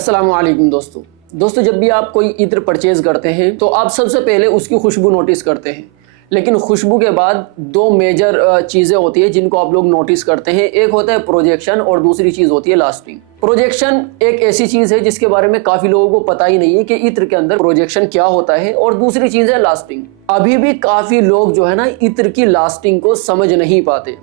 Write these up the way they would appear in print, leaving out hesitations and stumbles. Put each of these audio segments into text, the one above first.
अस्सलाम वालेकुम दोस्तों, जब भी आप कोई इत्र परचेज करते हैं तो आप सबसे पहले उसकी खुशबू नोटिस करते हैं। लेकिन खुशबू के बाद दो मेजर चीज़ें होती है जिनको आप लोग नोटिस करते हैं। एक होता है प्रोजेक्शन और दूसरी चीज़ होती है लास्टिंग। प्रोजेक्शन एक ऐसी चीज़ है जिसके बारे में काफ़ी लोगों को पता ही नहीं है कि इत्र के अंदर प्रोजेक्शन क्या होता है। और दूसरी चीज़ है लास्टिंग। अभी भी काफ़ी लोग जो है ना इत्र की लास्टिंग को समझ नहीं पाते।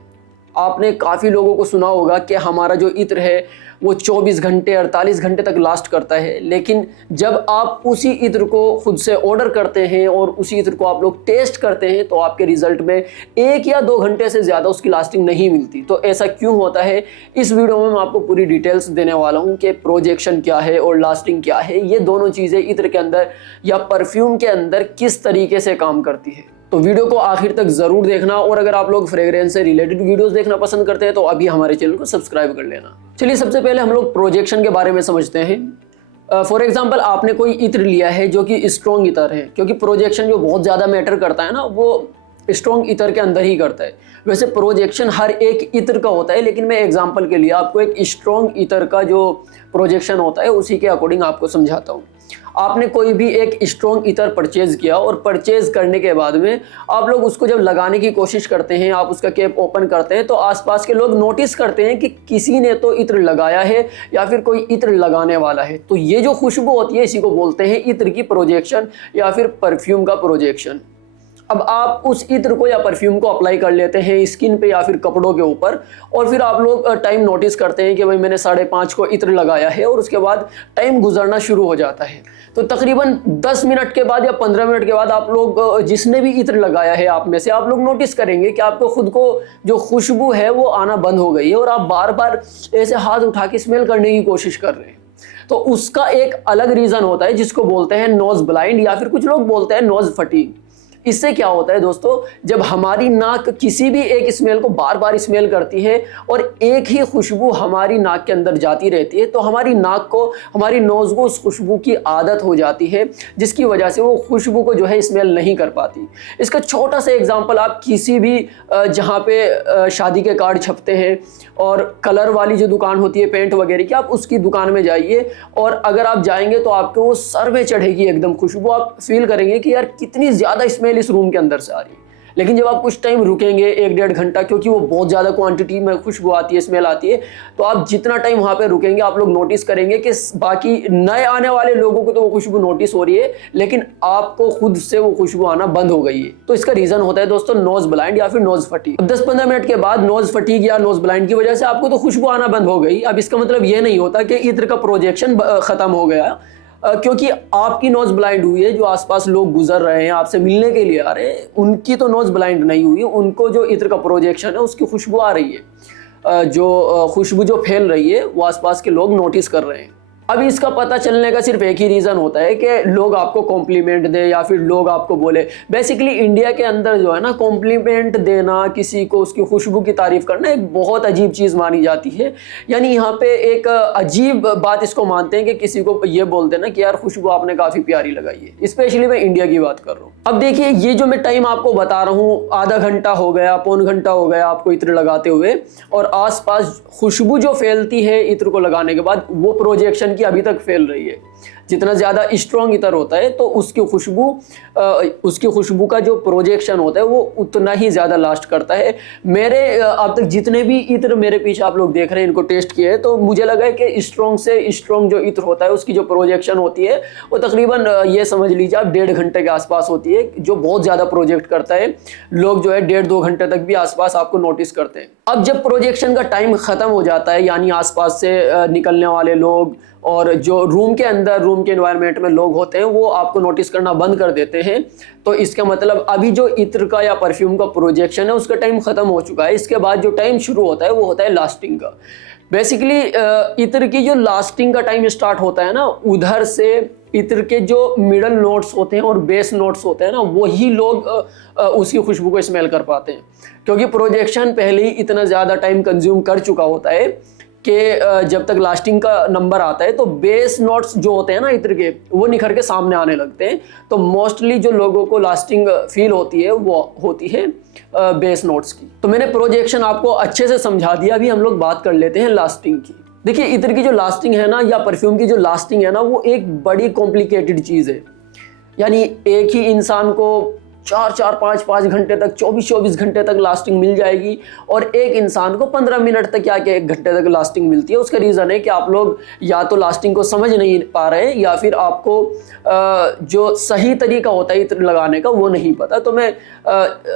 आपने काफ़ी लोगों को सुना होगा कि हमारा जो इत्र है वो 24 घंटे 48 घंटे तक लास्ट करता है। लेकिन जब आप उसी इत्र को खुद से ऑर्डर करते हैं और उसी इत्र को आप लोग टेस्ट करते हैं तो आपके रिज़ल्ट में 1 या 2 घंटे से ज़्यादा उसकी लास्टिंग नहीं मिलती। तो ऐसा क्यों होता है, इस वीडियो में मैं आपको पूरी डिटेल्स देने वाला हूँ कि प्रोजेक्शन क्या है और लास्टिंग क्या है। ये दोनों चीज़ें इत्र के अंदर या परफ्यूम के अंदर किस तरीके से काम करती है। तो वीडियो को आखिर तक ज़रूर देखना। और अगर आप लोग फ्रेग्रेंस से रिलेटेड वीडियोस देखना पसंद करते हैं तो अभी हमारे चैनल को सब्सक्राइब कर लेना। चलिए सबसे पहले हम लोग प्रोजेक्शन के बारे में समझते हैं। फॉर एग्जांपल आपने कोई इत्र लिया है जो कि स्ट्रॉन्ग इत्र है, क्योंकि प्रोजेक्शन जो बहुत ज़्यादा मैटर करता है ना वो स्ट्रॉन्ग इत्र के अंदर ही करता है। वैसे प्रोजेक्शन हर एक इत्र का होता है, लेकिन मैं एग्जांपल के लिए आपको एक स्ट्रॉन्ग इत्र का जो प्रोजेक्शन होता है उसी के अकॉर्डिंग आपको समझाता हूँ। आपने कोई भी एक स्ट्रॉन्ग इत्र परचेज किया और परचेज करने के बाद में आप लोग उसको जब लगाने की कोशिश करते हैं, आप उसका कैप ओपन करते हैं तो आसपास के लोग नोटिस करते हैं कि किसी ने तो इत्र लगाया है या फिर कोई इत्र लगाने वाला है। तो ये जो खुशबू होती है इसी को बोलते हैं इत्र की प्रोजेक्शन या फिर परफ्यूम का प्रोजेक्शन। अब आप उस इत्र को या परफ्यूम को अप्लाई कर लेते हैं स्किन पे या फिर कपड़ों के ऊपर, और फिर आप लोग टाइम नोटिस करते हैं कि भाई मैंने 5:30 को इत्र लगाया है, और उसके बाद टाइम गुजरना शुरू हो जाता है। तो तकरीबन 10 मिनट के बाद या 15 मिनट के बाद आप लोग जिसने भी इत्र लगाया है आप में से, आप लोग नोटिस करेंगे कि आपको खुद को जो खुशबू है वो आना बंद हो गई है और आप बार बार ऐसे हाथ उठा के स्मेल करने की कोशिश कर रहे हैं। तो उसका एक अलग रीज़न होता है जिसको बोलते हैं नोज ब्लाइंड या फिर कुछ लोग बोलते हैं नोज फटीग। इससे क्या होता है दोस्तों, जब हमारी नाक किसी भी एक स्मेल को बार बार स्मेल करती है और एक ही खुशबू हमारी नाक के अंदर जाती रहती है तो हमारी नाक को, हमारी नोज़ को उस खुशबू की आदत हो जाती है, जिसकी वजह से वो खुशबू को जो है स्मेल नहीं कर पाती। इसका छोटा सा एग्जांपल आप किसी भी जहाँ पे शादी के कार्ड छपते हैं और कलर वाली जो दुकान होती है पेंट वगैरह की, आप उसकी दुकान में जाइए और अगर आप जाएंगे तो आपको वो सर में चढ़ेगी एकदम खुशबू। आप फील करेंगे कि यार कितनी ज़्यादा स्मेल इस रूम के अंदर से आ रही है। लेकिन जब आप कुछ टाइम रुकेंगे 1-1.5 घंटा, क्योंकि वो बहुत ज़्यादा क्वांटिटी में खुशबू आती है, स्मेल आती है, तो आप जितना टाइम वहाँ पे रुकेंगे आप लोग नोटिस करेंगे कि बाकी नए आने वाले लोगों को तो वो खुशबू नोटिस हो रही है, लेकिन आपको खुद से वो खुशबू आना बंद हो गई है। तो इसका रीज़न होता है दोस्तों नोज ब्लाइंड या फिर नोज फटीग। 10-15 मिनट के बाद नोज फटीग या नोज ब्लाइंड की वजह से आपको तो खुशबू आना बंद हो गई। अब इसका मतलब ये नहीं होता कि इत्र का प्रोजेक्शन खत्म हो गया, क्योंकि आपकी नोज ब्लाइंड हुई है। जो आसपास लोग गुजर रहे हैं आपसे मिलने के लिए आ रहे हैं, उनकी तो नोज ब्लाइंड नहीं हुई, उनको जो इत्र का प्रोजेक्शन है उसकी खुशबू आ रही है। जो खुशबू जो फैल रही है वो आसपास के लोग नोटिस कर रहे हैं। अब इसका पता चलने का सिर्फ एक ही रीज़न होता है कि लोग आपको कॉम्प्लीमेंट दे या फिर लोग आपको बोले। बेसिकली इंडिया के अंदर जो है ना कॉम्प्लीमेंट देना, किसी को उसकी खुशबू की तारीफ़ करना एक बहुत अजीब चीज़ मानी जाती है। यानी यहाँ पे एक अजीब बात इसको मानते हैं कि किसी को ये बोल देना कि यार खुशबू आपने काफ़ी प्यारी लगाई है। स्पेशली मैं इंडिया की बात कर रहा हूँ। अब देखिए ये जो मैं टाइम आपको बता रहा हूँ, आधा घंटा हो गया, पौन घंटा हो गया आपको इत्र लगाते हुए, और आसपास खुशबू जो फैलती है इत्र को लगाने के बाद वो प्रोजेक्शन की अभी तक फैल रही है। जितना ज़्यादा स्ट्रॉन्ग इत्र होता है तो उसकी खुशबू का जो प्रोजेक्शन होता है वो उतना ही ज़्यादा लास्ट करता है। मेरे अब तक जितने भी इत्र मेरे पीछे आप लोग देख रहे हैं, इनको टेस्ट किए हैं, तो मुझे लगा है कि स्ट्रॉन्ग से स्ट्रॉन्ग जो इत्र होता है उसकी जो प्रोजेक्शन होती है वो तकरीबन ये समझ लीजिए आप 1.5 घंटे के आसपास होती है, जो बहुत ज़्यादा प्रोजेक्ट करता है। लोग जो है 1.5-2 घंटे तक भी आसपास आपको नोटिस करते हैं। अब जब प्रोजेक्शन का टाइम ख़त्म हो जाता है, यानी आसपास से निकलने वाले लोग और जो रूम के अंदर, रूम के एनवायरनमेंट में लोग होते हैं वो आपको नोटिस करना बंद कर देते हैं, तो इसका मतलब अभी जो इत्र का या परफ्यूम का प्रोजेक्शन है उसका टाइम ख़त्म हो चुका है। इसके बाद जो टाइम शुरू होता है वो होता है लास्टिंग का। बेसिकली इत्र की जो लास्टिंग का टाइम स्टार्ट होता है ना, उधर से इत्र के जो मिडल नोट्स होते हैं और बेस नोट्स होते हैं ना, वही लोग उसकी खुशबू को स्मेल कर पाते हैं, क्योंकि प्रोजेक्शन पहले ही इतना ज़्यादा टाइम कंज्यूम कर चुका होता है कि जब तक लास्टिंग का नंबर आता है तो बेस नोट्स जो होते हैं ना इत्र के, वो निखर के सामने आने लगते हैं। तो मोस्टली जो लोगों को लास्टिंग फील होती है वो होती है बेस नोट्स की। तो मैंने प्रोजेक्शन आपको अच्छे से समझा दिया, अभी हम लोग बात कर लेते हैं लास्टिंग की। देखिए इत्र की जो लास्टिंग है ना, या परफ्यूम की जो लास्टिंग है ना, वो एक बड़ी कॉम्प्लिकेटेड चीज़ है। यानी एक ही इंसान को 4-4 5-5 घंटे तक, 24-24 घंटे तक लास्टिंग मिल जाएगी, और एक इंसान को 15 मिनट तक या 1 घंटे तक लास्टिंग मिलती है। उसका रीज़न है कि आप लोग या तो लास्टिंग को समझ नहीं पा रहे हैं, या फिर आपको जो सही तरीका होता है इत्र लगाने का वो नहीं पता। तो मैं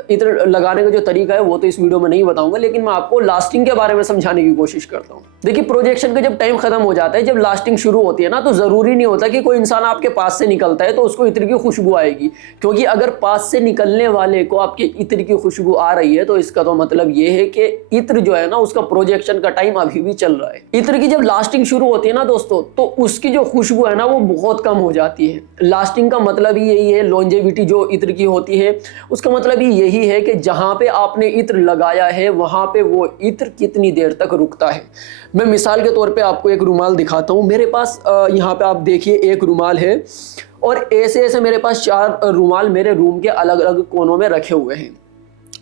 इत्र लगाने का जो तरीका है वो तो इस वीडियो में नहीं बताऊंगा, लेकिन मैं आपको लास्टिंग के बारे में समझाने की कोशिश करता हूँ। देखिए प्रोजेक्शन का जब टाइम खत्म हो जाता है, जब लास्टिंग शुरू होती है ना, तो ज़रूरी नहीं होता कि कोई इंसान आपके पास से निकलता है तो उसको इत्र की खुशबू आएगी। क्योंकि अगर पास से निकलने वाले को आपके इत्र की खुशबू आ रही है तो इसका तो मतलब ये है कि इत्र जो है ना, उसका प्रोजेक्शन का टाइम अभी भी चल रहा है। इत्र की जब लास्टिंग शुरू होती है ना दोस्तों, तो उसकी जो खुशबू है ना वो बहुत कम हो जाती है। लास्टिंग का मतलब ही यही है, लॉन्जेविटी जो इत्र की होती है उसका मतलब ही यही है कि जहां पे आपने इत्र लगाया है वहां पे वो इत्र कितनी देर तक रुकता है। मैं मिसाल के तौर पे आपको एक रुमाल दिखाता हूँ। मेरे पास यहाँ पे आप देखिए एक रुमाल है, और ऐसे ऐसे मेरे पास 4 रुमाल मेरे रूम के अलग अलग कोनों में रखे हुए हैं।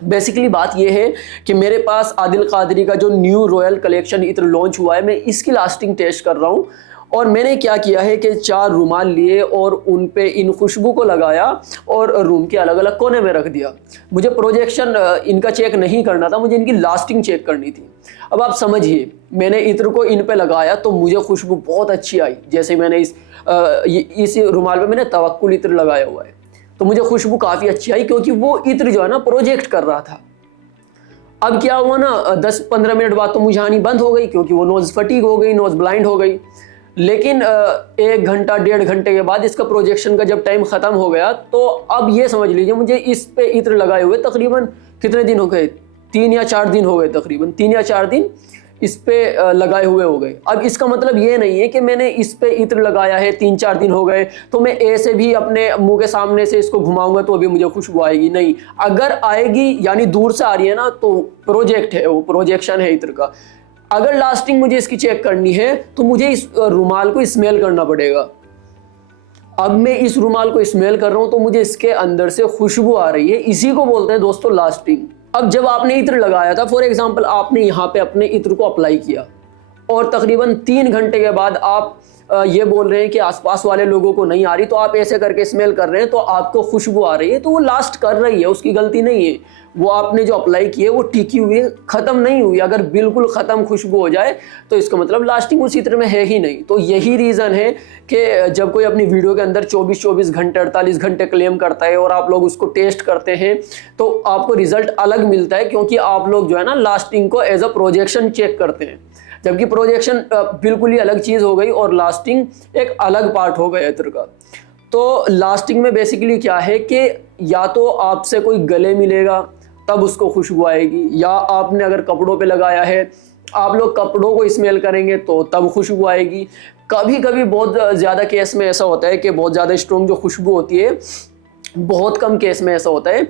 बेसिकली बात यह है कि मेरे पास आदिल कादरी का जो न्यू रॉयल कलेक्शन इत्र लॉन्च हुआ है, मैं इसकी लास्टिंग टेस्ट कर रहा हूँ। और मैंने क्या किया है कि 4 रुमाल लिए और उन पे इन खुशबू को लगाया और रूम के अलग अलग कोने में रख दिया। मुझे प्रोजेक्शन इनका चेक नहीं करना था, मुझे इनकी लास्टिंग चेक करनी थी। अब आप समझिए, मैंने इत्र को इन पे लगाया तो मुझे खुशबू बहुत अच्छी आई। जैसे मैंने इस रुमाल पे मैंने तवक्कुल इत्र लगाया हुआ है, तो मुझे खुशबू काफ़ी अच्छी आई, क्योंकि वो इत्र जो है ना प्रोजेक्ट कर रहा था। अब क्या हुआ ना, 10-15 मिनट बाद तो मुझे आनी बंद हो गई, क्योंकि वो नोज फटीग हो गई, नोज ब्लाइंड हो गई। लेकिन 1 घंटा 1.5 घंटे के बाद इसका प्रोजेक्शन का जब टाइम ख़त्म हो गया, तो अब ये समझ लीजिए मुझे इस पे इत्र लगाए हुए तकरीबन कितने दिन हो गए, 3 या 4 दिन हो गए, तकरीबन 3 या 4 दिन इस पे लगाए हुए हो गए। अब इसका मतलब ये नहीं है कि मैंने इस पे इत्र लगाया है 3-4 दिन हो गए तो मैं ऐसे भी अपने मुंह के सामने से इसको घुमाऊंगा तो अभी मुझे खुशबू आएगी, नहीं। अगर आएगी यानी दूर से आ रही है ना, तो प्रोजेक्ट है, वो प्रोजेक्शन है इत्र का। अगर लास्टिंग मुझे इसकी चेक करनी है तो मुझे इस रुमाल को स्मेल करना पड़ेगा। अब मैं इस रुमाल को स्मेल कर रहा हूं तो मुझे इसके अंदर से खुशबू आ रही है, इसी को बोलते हैं दोस्तों लास्टिंग। अब जब आपने इत्र लगाया था, फॉर एग्जांपल आपने यहाँ पे अपने इत्र को अप्लाई किया और तकरीबन 3 घंटे के बाद आप ये बोल रहे हैं कि आसपास वाले लोगों को नहीं आ रही, तो आप ऐसे करके स्मेल कर रहे हैं तो आपको खुशबू आ रही है, तो वो लास्ट कर रही है, उसकी गलती नहीं है। वो आपने जो अप्लाई की है वो टिकी हुई है, ख़त्म नहीं हुई। अगर बिल्कुल ख़त्म खुशबू हो जाए तो इसका मतलब लास्टिंग उस इत्र में है ही नहीं। तो यही रीज़न है कि जब कोई अपनी वीडियो के अंदर 24-24 घंटे 48 घंटे क्लेम करता है और आप लोग उसको टेस्ट करते हैं तो आपको रिजल्ट अलग मिलता है, क्योंकि आप लोग जो है ना लास्टिंग को एज अ प्रोजेक्शन चेक करते हैं, जबकि प्रोजेक्शन बिल्कुल ही अलग चीज़ हो गई और लास्टिंग एक अलग पार्ट हो गया इत्र का। तो लास्टिंग में बेसिकली क्या है कि या तो आपसे कोई गले मिलेगा तब उसको खुशबू आएगी, या आपने अगर कपड़ों पे लगाया है, आप लोग कपड़ों को स्मेल करेंगे तो तब खुशबू आएगी। कभी कभी बहुत ज़्यादा केस में ऐसा होता है कि बहुत ज़्यादा स्ट्रॉन्ग जो खुशबू होती है, बहुत कम केस में ऐसा होता है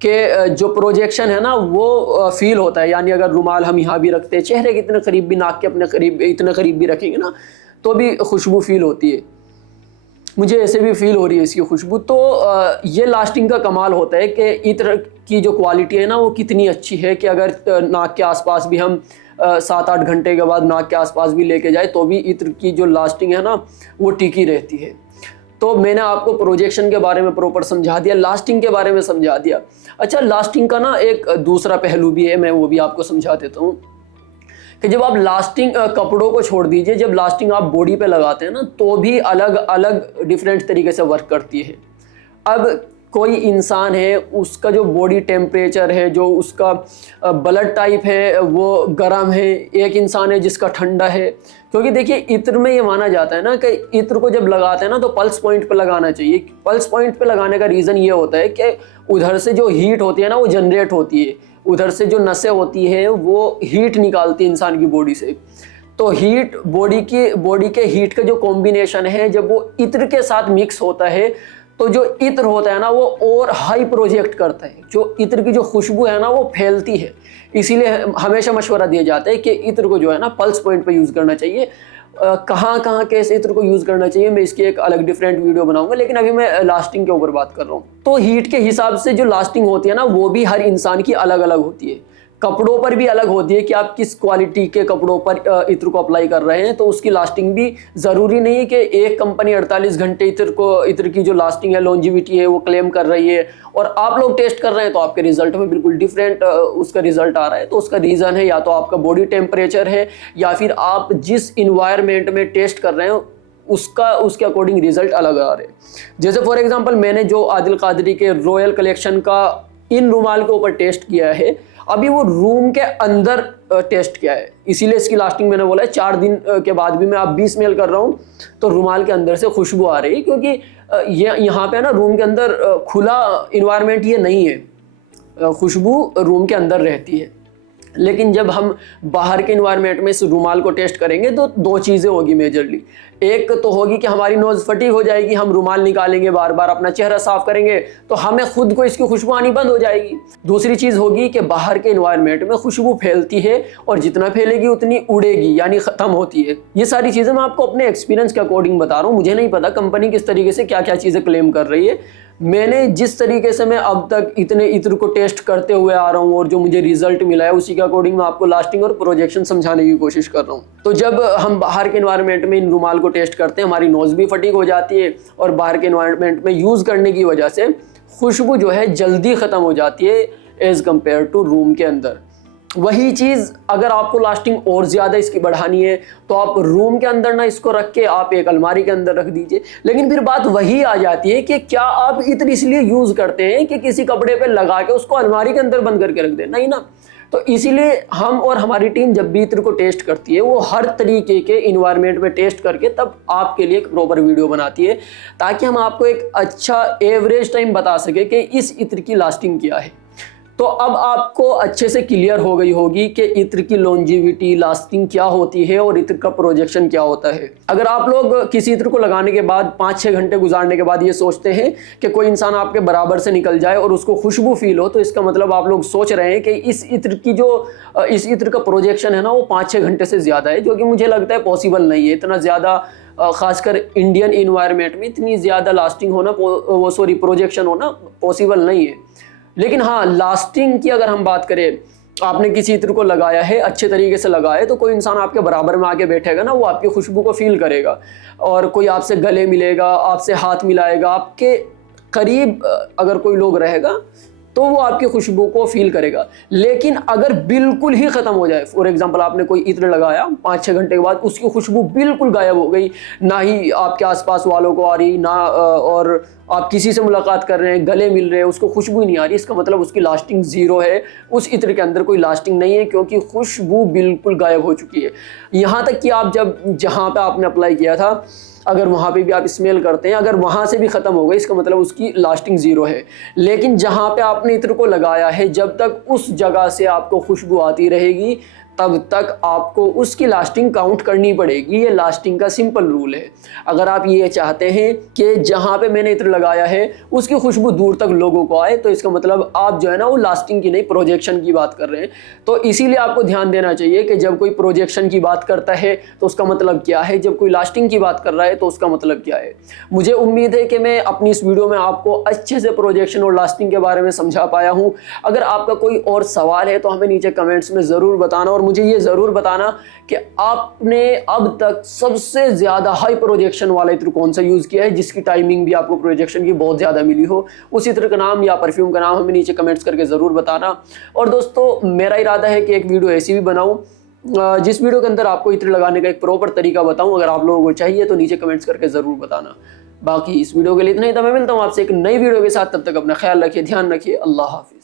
कि जो प्रोजेक्शन है ना वो फील होता है। यानी अगर रुमाल हम यहाँ भी रखते हैं, चेहरे के इतने करीब भी, नाक के अपने करीब इतने करीब भी रखेंगे ना, तो भी खुशबू फील होती है। मुझे ऐसे भी फील हो रही है इसकी खुशबू। तो ये लास्टिंग का कमाल होता है कि इत्र की जो क्वालिटी है ना वो कितनी अच्छी है कि अगर नाक के आसपास भी हम 7-8 घंटे के बाद नाक के आसपास भी लेके जाए तो भी इत्र की जो लास्टिंग है ना वो टिकी रहती है। तो मैंने आपको प्रोजेक्शन के बारे में प्रॉपर समझा दिया, लास्टिंग के बारे में समझा दिया। अच्छा, लास्टिंग का ना एक दूसरा पहलू भी है, मैं वो भी आपको समझा देता हूँ कि जब आप लास्टिंग कपड़ों को छोड़ दीजिए, जब लास्टिंग आप बॉडी पे लगाते हैं ना तो भी अलग अलग डिफरेंट तरीके से वर्क करती है। अब कोई इंसान है, उसका जो बॉडी टेम्परेचर है, जो उसका ब्लड टाइप है वो गर्म है, एक इंसान है जिसका ठंडा है। क्योंकि देखिए इत्र में ये माना जाता है ना कि इत्र को जब लगाते हैं ना तो पल्स पॉइंट पे लगाना चाहिए। पल्स पॉइंट पे लगाने का रीज़न ये होता है कि उधर से जो हीट होती है ना वो जनरेट होती है, उधर से जो नसें होती हैं वो हीट निकालती है इंसान की बॉडी से। तो हीट बॉडी के हीट का जो कॉम्बिनेशन है, जब वो इत्र के साथ मिक्स होता है तो जो इत्र होता है ना वो और हाई प्रोजेक्ट करता है, जो इत्र की जो खुशबू है ना वो फैलती है। इसीलिए हमेशा मशवरा दिया जाता है कि इत्र को जो है ना पल्स पॉइंट पे यूज़ करना चाहिए। कहाँ कहाँ कैसे इत्र को यूज़ करना चाहिए मैं इसकी एक अलग डिफरेंट वीडियो बनाऊंगा, लेकिन अभी मैं लास्टिंग के ऊपर बात कर रहा हूँ। तो हीट के हिसाब से जो लास्टिंग होती है ना वो भी हर इंसान की अलग अलग होती है। कपड़ों पर भी अलग होती है कि आप किस क्वालिटी के कपड़ों पर इत्र को अप्लाई कर रहे हैं। तो उसकी लास्टिंग भी ज़रूरी नहीं है कि एक कंपनी 48 घंटे इत्र की जो लास्टिंग है, लॉन्जिविटी है, वो क्लेम कर रही है और आप लोग टेस्ट कर रहे हैं तो आपके रिजल्ट में बिल्कुल डिफरेंट उसका रिजल्ट आ रहा है। तो उसका रीज़न है या तो आपका बॉडी टेम्परेचर है या फिर आप जिस इन्वायरमेंट में टेस्ट कर रहे हैं उसके अकॉर्डिंग रिजल्ट अलग आ रहे हैं। जैसे फॉर एग्जांपल मैंने जो आदिल कादरी के रॉयल कलेक्शन का इन रुमाल के ऊपर टेस्ट किया है, अभी वो रूम के अंदर टेस्ट किया है, इसीलिए इसकी लास्टिंग मैंने बोला है 4 दिन के बाद भी मैं आप 20 मेल कर रहा हूँ तो रुमाल के अंदर से खुशबू आ रही है, क्योंकि ये यहाँ पे ना रूम के अंदर खुला इन्वायरमेंट ये नहीं है, खुशबू रूम के अंदर रहती है। लेकिन जब हम बाहर के इन्वायरमेंट में इस रुमाल को टेस्ट करेंगे तो 2 चीज़ें होगी मेजरली। एक तो होगी कि हमारी नोज़ फटी हो जाएगी, हम रुमाल निकालेंगे, बार बार अपना चेहरा साफ करेंगे तो हमें खुद को इसकी खुशबू आनी बंद हो जाएगी। दूसरी चीज़ होगी कि बाहर के इन्वायरमेंट में खुशबू फैलती है और जितना फैलेगी उतनी उड़ेगी, यानी ख़त्म होती है। ये सारी चीज़ें मैं आपको अपने एक्सपीरियंस के अकॉर्डिंग बता रहा हूँ, मुझे नहीं पता कंपनी किस तरीके से क्या क्या चीज़ें क्लेम कर रही है। मैंने जिस तरीके से मैं अब तक इतने इत्र को टेस्ट करते हुए आ रहा हूँ और जो मुझे रिजल्ट मिला है उसी के अकॉर्डिंग मैं आपको लास्टिंग और प्रोजेक्शन समझाने की कोशिश कर रहा हूँ। तो जब हम बाहर के एनवायरनमेंट में इन रुमाल को टेस्ट करते हैं, हमारी नोज़ भी फटीग हो जाती है और बाहर के एनवायरनमेंट में यूज़ करने की वजह से खुशबू जो है जल्दी ख़त्म हो जाती है एज़ कम्पेयर टू रूम के अंदर। वही चीज़ अगर आपको लास्टिंग और ज़्यादा इसकी बढ़ानी है तो आप रूम के अंदर ना इसको रख के आप एक अलमारी के अंदर रख दीजिए। लेकिन फिर बात वही आ जाती है कि क्या आप इत्र इसलिए यूज़ करते हैं कि किसी कपड़े पे लगा के उसको अलमारी के अंदर बंद करके रख दें? नहीं ना। तो इसीलिए हम और हमारी टीम जब भी इत्र को टेस्ट करती है वो हर तरीके के इन्वायरमेंट में टेस्ट करके तब आपके लिए एक प्रॉपर वीडियो बनाती है, ताकि हम आपको एक अच्छा एवरेज टाइम बता सके कि इस इत्र की लास्टिंग क्या है। तो अब आपको अच्छे से क्लियर हो गई होगी कि इत्र की लॉन्जिविटी, लास्टिंग क्या होती है और इत्र का प्रोजेक्शन क्या होता है। अगर आप लोग किसी इत्र को लगाने के बाद 5-6 घंटे गुजारने के बाद ये सोचते हैं कि कोई इंसान आपके बराबर से निकल जाए और उसको खुशबू फील हो, तो इसका मतलब आप लोग सोच रहे हैं कि इस इत्र का प्रोजेक्शन है ना वो 5-6 घंटे से ज़्यादा है, जो कि मुझे लगता है पॉसिबल नहीं है। इतना ज़्यादा खासकर इंडियन इन्वायरमेंट में इतनी ज़्यादा लास्टिंग होना प्रोजेक्शन होना पॉसिबल नहीं है। लेकिन हाँ, लास्टिंग की अगर हम बात करें, आपने किसी इत्र को लगाया है, अच्छे तरीके से लगाया है, तो कोई इंसान आपके बराबर में आके बैठेगा ना, वो आपकी खुशबू को फील करेगा और कोई आपसे गले मिलेगा, आपसे हाथ मिलाएगा, आपके करीब अगर कोई लोग रहेगा तो वो आपकी खुशबू को फील करेगा। लेकिन अगर बिल्कुल ही ख़त्म हो जाए, फॉर एग्जांपल आपने कोई इत्र लगाया, 5-6 घंटे के बाद उसकी खुशबू बिल्कुल गायब हो गई, ना ही आपके आसपास वालों को आ रही, ना और आप किसी से मुलाकात कर रहे हैं, गले मिल रहे हैं, उसको खुशबू ही नहीं आ रही, इसका मतलब उसकी लास्टिंग ज़ीरो है। उस इत्र के अंदर कोई लास्टिंग नहीं है, क्योंकि खुशबू बिल्कुल गायब हो चुकी है। यहाँ तक कि आप जहाँ पे आपने अप्लाई किया था, अगर वहाँ पे भी आप स्मेल करते हैं, अगर वहाँ से भी ख़त्म हो गई, इसका मतलब उसकी लास्टिंग ज़ीरो है। लेकिन जहाँ पे आपने इत्र को लगाया है, जब तक उस जगह से आपको खुशबू आती रहेगी तब तक आपको उसकी लास्टिंग काउंट करनी पड़ेगी। ये लास्टिंग का सिंपल रूल है। अगर आप ये चाहते हैं कि जहाँ पे मैंने इत्र लगाया है उसकी खुशबू दूर तक लोगों को आए, तो इसका मतलब आप जो है ना वो लास्टिंग की नहीं, प्रोजेक्शन की बात कर रहे हैं। तो इसीलिए आपको ध्यान देना चाहिए कि जब कोई प्रोजेक्शन की बात करता है तो उसका मतलब क्या है, जब कोई लास्टिंग की बात कर रहा है तो उसका मतलब क्या है। मुझे उम्मीद है कि मैं अपनी इस वीडियो में आपको अच्छे से प्रोजेक्शन और लास्टिंग के बारे में समझा पाया हूँ। अगर आपका कोई और सवाल है तो हमें नीचे कमेंट्स में ज़रूर बताना और मुझे ये ज़रूर बताना कि आपने अब तक सबसे ज़्यादा हाई प्रोजेक्शन वाला इत्र कौन सा यूज़ किया है, जिसकी टाइमिंग भी आपको प्रोजेक्शन की बहुत ज़्यादा मिली हो। उस इत्र का नाम या परफ्यूम का नाम हमें नीचे कमेंट्स करके ज़रूर बताना। और दोस्तों, मेरा इरादा है कि एक वीडियो ऐसी भी बनाऊँ जिस वीडियो के अंदर आपको इत्र लगाने का एक प्रॉपर तरीका बताऊँ। अगर आप लोगों को चाहिए तो नीचे कमेंट्स करके ज़रूर बताना। बाकी इस वीडियो के लिए इतना ही था। मैं मिलता हूँ आपसे एक नई वीडियो के साथ, तब तक अपना ख्याल रखिए, ध्यान रखिए, अल्लाह हाफिज़।